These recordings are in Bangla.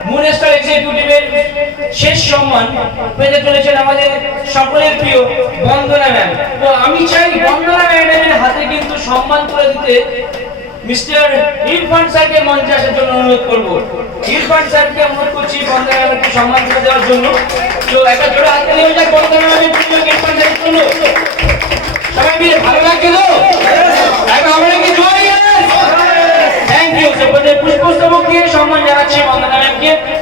মুন স্টার এক্সিকিউটিভের শেষ সম্মান পেতে চলেছেন আমাদের সকলের প্রিয় বন্দনা ম্যাম। তো আমি চাই বন্দনা ম্যাডামের হাতে কিন্তু সম্মান তুলে দিতে মিস্টার ইরফান স্যারকে মঞ্চে আসার জন্য অনুরোধ করব। ইরফান স্যারকে অনুরোধ করছি বন্দনা ম্যামকে সম্মান তুলে দেওয়ার জন্য। তো একটা জোরে হাতে নিয়ে যাক বন্দনা ম্যামের প্রিয় ইরফান স্যারের জন্য। সবাই মিলে ভালো লাগছে তো? আমরা কি জয় থ্যাংক ইউ সেপথে পুষ্পস্তবক দিয়ে সম্মান জানাচ্ছি বন্দনা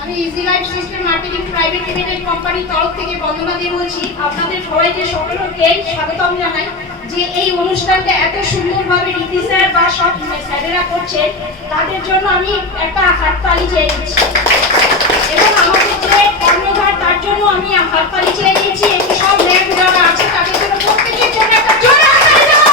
আমি easy life system marketing private limited কোম্পানির তরফ থেকে বন্দনা দিয়ে বলছি আপনাদের সবাইকে সকলকে স্বাগতম জানাই যে এই অনুষ্ঠানটা এত সুন্দরভাবে রীতি স্যার বা সব স্যারেরা করছেন তাদের জন্য আমি একটা হাততালি চেয়ে নিচ্ছি। এবং আমাদের যে কর্ণধার তার জন্য আমি হাততালি চেয়ে নিয়েছি এবং সব র্যাঙ্ক যারা আছে তাদের জন্য প্রত্যেকের জন্য একটা জোরে হাততালি দেওয়া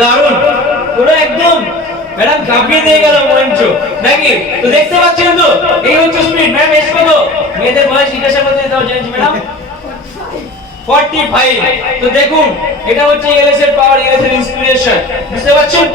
দারুণ। পুরো একদম। ম্যাডাম কাঁপিয়ে দিয়ে গেল মঞ্চ নাকি? তো দেখতে পাচ্ছেন তো? এই হচ্ছে স্পিড ম্যাম, এসে কত মেয়েদের বয়স জিজ্ঞাসা করতে দাও জেন্টস ম্যাডাম? 45 তো দেখুন, এটা হচ্ছে এলএস এর পাওয়ার এলএস এর ইন্সপিরেশন বুঝতে পারছেন?